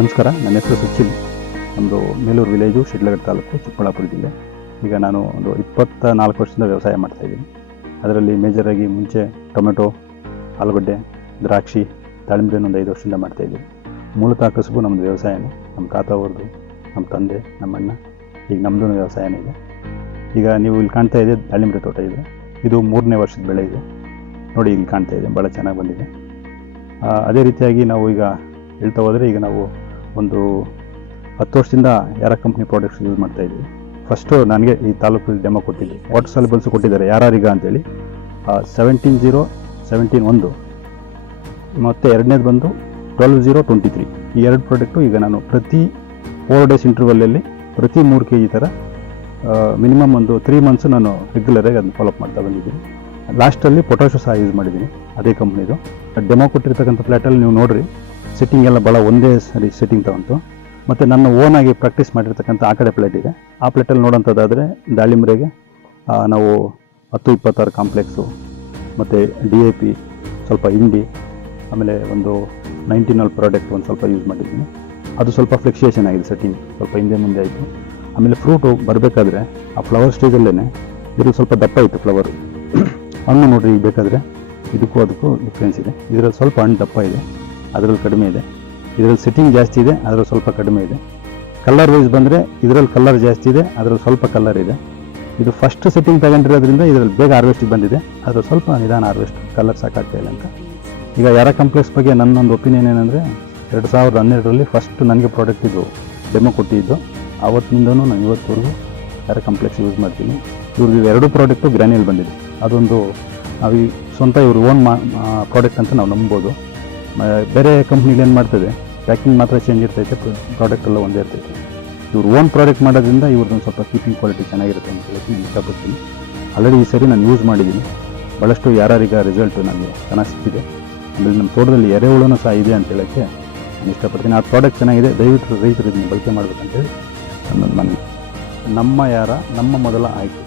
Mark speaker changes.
Speaker 1: ನಮಸ್ಕಾರ. ನನ್ನ ಹೆಸರು ಸಚಿನ್. ನಮ್ಮದು ಮೇಲೂರು ವಿಲೇಜು, ಶಿಡ್ಲಘಟ್ಟ ತಾಲೂಕು, ಚಿಕ್ಕಬಳ್ಳಾಪುರ ಜಿಲ್ಲೆ. ಈಗ ನಾನು ಒಂದು ಇಪ್ಪತ್ತ ನಾಲ್ಕು ವರ್ಷದಿಂದ ವ್ಯವಸಾಯ ಮಾಡ್ತಾಯಿದ್ದೀನಿ ಅದರಲ್ಲಿ ಮೇಜರಾಗಿ ಮುಂಚೆ ಟೊಮೆಟೊ, ಆಲೂಗಡ್ಡೆ, ದ್ರಾಕ್ಷಿ ದಾಳಿಂಬೆ ಒಂದು ಐದು ವರ್ಷದಿಂದ ಮಾಡ್ತಾಯಿದ್ದೀನಿ ಮೂಲತಃ ಕಸುಬು ನಮ್ಮದು ವ್ಯವಸಾಯನೇ. ನಮ್ಮ ತಾತ ಅವ್ರದ್ದು, ನಮ್ಮ ತಂದೆ ನಮ್ಮಣ್ಣ ಈಗ ನಮ್ಮದು ವ್ಯವಸಾಯನೇ ಇದೆ. ಈಗ ನೀವು ಇಲ್ಲಿ ಕಾಣ್ತಾ ಇದೆ ದಾಳಿಂಬೆ ತೋಟ ಇದೆ. ಇದು ಮೂರನೇ ವರ್ಷದ ಬೆಳೆ ಇದೆ. ನೋಡಿ ಇಲ್ಲಿ ಕಾಣ್ತಾ ಇದೆ. ಭಾಳ ಚೆನ್ನಾಗಿ ಬಂದಿದೆ. ಅದೇ ರೀತಿಯಾಗಿ ನಾವು ಈಗ ಹೇಳ್ತಾ ಹೋದರೆ ಈಗ ನಾವು ಒಂದು ಹತ್ತು ವರ್ಷದಿಂದ ಯಾರ ಕಂಪ್ನಿ ಪ್ರಾಡಕ್ಟ್ಸ್ ಯೂಸ್ ಮಾಡ್ತಾ ಇದ್ದೀವಿ ಫಸ್ಟು ನನಗೆ ಈ ತಾಲೂಕಲ್ಲಿ ಡೆಮೋ ಕೊಟ್ಟಿದ್ದೆ. ವಾಟರ್ ಸೆಲೆಬಲ್ಸ್ ಕೊಟ್ಟಿದ್ದಾರೆ. ಯಾರಿಗ ಅಂತೇಳಿ. ಸೆವೆಂಟೀನ್ ಜೀರೋ ಸೆವೆಂಟೀನ್ ಒಂದು. ಮತ್ತು ಎರಡನೇದು ಬಂದು ಟ್ವೆಲ್ವ್ ಜೀರೋ ಟ್ವೆಂಟಿ ತ್ರೀ ಈ ಎರಡು ಪ್ರಾಡಕ್ಟು ಈಗ ನಾನು ಪ್ರತಿ ಫೋರ್ ಡೇಸ್ ಇಂಟರ್ವಲ್ಲಲ್ಲಿ ಪ್ರತಿ ಮೂರು ಕೆ ಜಿ ಥರ ಮಿನಿಮಮ್ ಒಂದು ತ್ರೀ ಮಂತ್ಸು ನಾನು ರೆಗ್ಯುಲರಾಗಿ ಅದನ್ನು ಫಾಲೋಅಪ್ ಮಾಡ್ತಾ ಬಂದಿದ್ದೀನಿ. ಲಾಸ್ಟಲ್ಲಿ ಪೊಟ್ಯಾಶೋ ಸಹ ಯೂಸ್ ಮಾಡಿದ್ದೀನಿ. ಅದೇ ಕಂಪ್ನಿದು ಡೆಮೋ ಕೊಟ್ಟಿರ್ತಕ್ಕಂಥ ಫ್ಲ್ಯಾಟಲ್ಲಿ ನೀವು ನೋಡ್ರಿ. ಸೆಟ್ಟಿಂಗ್ ಎಲ್ಲ ಭಾಳ ಒಂದೇ ಸರಿ ಸೆಟ್ಟಿಂಗ್ ತಗೊಂತು. ಮತ್ತು ನನ್ನ ಓನಾಗಿ ಪ್ರಾಕ್ಟೀಸ್ ಮಾಡಿರ್ತಕ್ಕಂಥ ಆ ಕಡೆ ಪ್ಲೇಟ್ ಇದೆ. ಆ ಪ್ಲೇಟಲ್ಲಿ ನೋಡೋಂಥದ್ದಾದರೆ ದಾಳಿಂಬ್ರೆಗೆ ನಾವು ಹತ್ತು ಇಪ್ಪತ್ತಾರು ಕಾಂಪ್ಲೆಕ್ಸು ಮತ್ತು ಡಿ ಎ ಪಿ ಸ್ವಲ್ಪ ಹಿಂಡಿ, ಆಮೇಲೆ ಒಂದು ನೈಂಟಿನಲ್ ಪ್ರಾಡಕ್ಟ್ ಒಂದು ಸ್ವಲ್ಪ ಯೂಸ್ ಮಾಡಿದ್ದೀನಿ. ಅದು ಸ್ವಲ್ಪ ಫ್ಲೆಕ್ಸಿಯೇಷನ್ ಆಗಿದೆ ಸೆಟ್ಟಿಂಗ್ ಸ್ವಲ್ಪ ಹಿಂದೆ ಮುಂದೆ ಆಯಿತು. ಆಮೇಲೆ ಫ್ರೂಟು ಬರಬೇಕಾದ್ರೆ ಆ ಫ್ಲವರ್ ಸ್ಟೇಜಲ್ಲೇ ಇದು ಸ್ವಲ್ಪ ದಪ್ಪ ಇತ್ತು ಫ್ಲವರು ಹಣ್ಣು ನೋಡಿರಿ, ಈಗ ಬೇಕಾದರೆ ಇದಕ್ಕೂ ಅದಕ್ಕೂ ಡಿಫ್ರೆನ್ಸ್ ಇದೆ. ಇದರಲ್ಲಿ ಸ್ವಲ್ಪ ಹಣ್ಣು ದಪ್ಪ ಇದೆ. ಅದರಲ್ಲಿ ಕಡಿಮೆ ಇದೆ. ಇದರಲ್ಲಿ ಸೆಟ್ಟಿಂಗ್ ಜಾಸ್ತಿ ಇದೆ, ಅದರಲ್ಲಿ ಸ್ವಲ್ಪ ಕಡಿಮೆ ಇದೆ. ಕಲರ್ ವೈಸ್ ಬಂದರೆ ಇದರಲ್ಲಿ ಕಲರ್ ಜಾಸ್ತಿ ಇದೆ, ಅದರಲ್ಲಿ ಸ್ವಲ್ಪ ಕಲರ್ ಇದೆ. ಇದು ಫಸ್ಟ್ ಸೆಟ್ಟಿಂಗ್ ತಗೊಂಡಿರೋದ್ರಿಂದ ಇದರಲ್ಲಿ ಬೇಗ ಹಾರ್ವೆಸ್ಟಿಗೆ ಬಂದಿದೆ. ಅದರಲ್ಲಿ ಸ್ವಲ್ಪ ನಿಧಾನ ಹಾರ್ವೆಸ್ಟ್ ಕಲರ್ ಸಾಕಾಗ್ತಾ ಇಲ್ಲ ಅಂತ. ಈಗ ಯಾರ ಕಾಂಪ್ಲೆಕ್ಸ್ ಬಗ್ಗೆ ನನ್ನೊಂದು ಒಪಿನಿಯನ್ ಏನಂದರೆ, ಎರಡು ಸಾವಿರದ ಹನ್ನೆರಡರಲ್ಲಿ ಫಸ್ಟ್ ನನಗೆ ಪ್ರಾಡಕ್ಟ್ ಇದು ಡೆಮೋ ಕೊಟ್ಟಿದ್ದು. ಆವತ್ತಿನಿಂದನೂ ನಾನು ಇವತ್ತುವರೆಗೂ ಯಾರ ಕಾಂಪ್ಲೆಕ್ಸ್ ಯೂಸ್ ಮಾಡ್ತೀನಿ. ಇವ್ರದ್ದು ಎರಡು ಪ್ರಾಡಕ್ಟು ಗ್ರಾನ್ಯೂಲ್ ಬಂದಿದೆ. ಅದೊಂದು ನಾವು ಸ್ವಂತ ಇವರು ಓನ್ ಮಾ ಪ್ರಾಡಕ್ಟ್ ಅಂತ ನಾವು ನಂಬೋದು. ಬೇರೆ ಕಂಪ್ನಿಲಿ ಏನು ಮಾಡ್ತದೆ? ಪ್ಯಾಕಿಂಗ್ ಮಾತ್ರ ಚೇಂಜ್ ಇರ್ತೈತೆ ಪ್ರಾಡಕ್ಟ್ ಎಲ್ಲ ಒಂದೇ ಇರ್ತೈತೆ. ಇವ್ರು ಓನ್ ಪ್ರಾಡಕ್ಟ್ ಮಾಡೋದ್ರಿಂದ ಇವ್ರದ್ದು ಸ್ವಲ್ಪ ಕೀಪಿಂಗ್ ಕ್ವಾಲಿಟಿ ಚೆನ್ನಾಗಿರುತ್ತೆ ಅಂತ ಹೇಳಿ ನಾನು ಇಷ್ಟಪಡ್ತೀನಿ. ಆಲ್ರೆಡಿ ಈ ಸರಿ ನಾನು ಯೂಸ್ ಮಾಡಿದ್ದೀನಿ ಭಾಳಷ್ಟು ಯಾರಿಗ ರಿಸಲ್ಟ್ ನನಗೆ ಚೆನ್ನಾಗಿ ಸಿಕ್ಕಿದೆ ಆಮೇಲೆ ನಮ್ಮ ತೋಟದಲ್ಲಿ ಎರೆಹುಳನೂ ಸಹ ಇದೆ ಅಂತ ಹೇಳೋಕ್ಕೆ ನಾನು ಇಷ್ಟಪಡ್ತೀನಿ. ಆ ಪ್ರಾಡಕ್ಟ್ ಚೆನ್ನಾಗಿದೆ. ದಯವಿಟ್ಟು ರೈತರು ಇದನ್ನು ಬಳಕೆ ಮಾಡಬೇಕಂತೇಳಿ ನನ್ನೊಂದು ಮನವಿ ನಮ್ಮ ಯಾರ ನಮ್ಮ ಮೊದಲ ಆಯ್ಕೆ.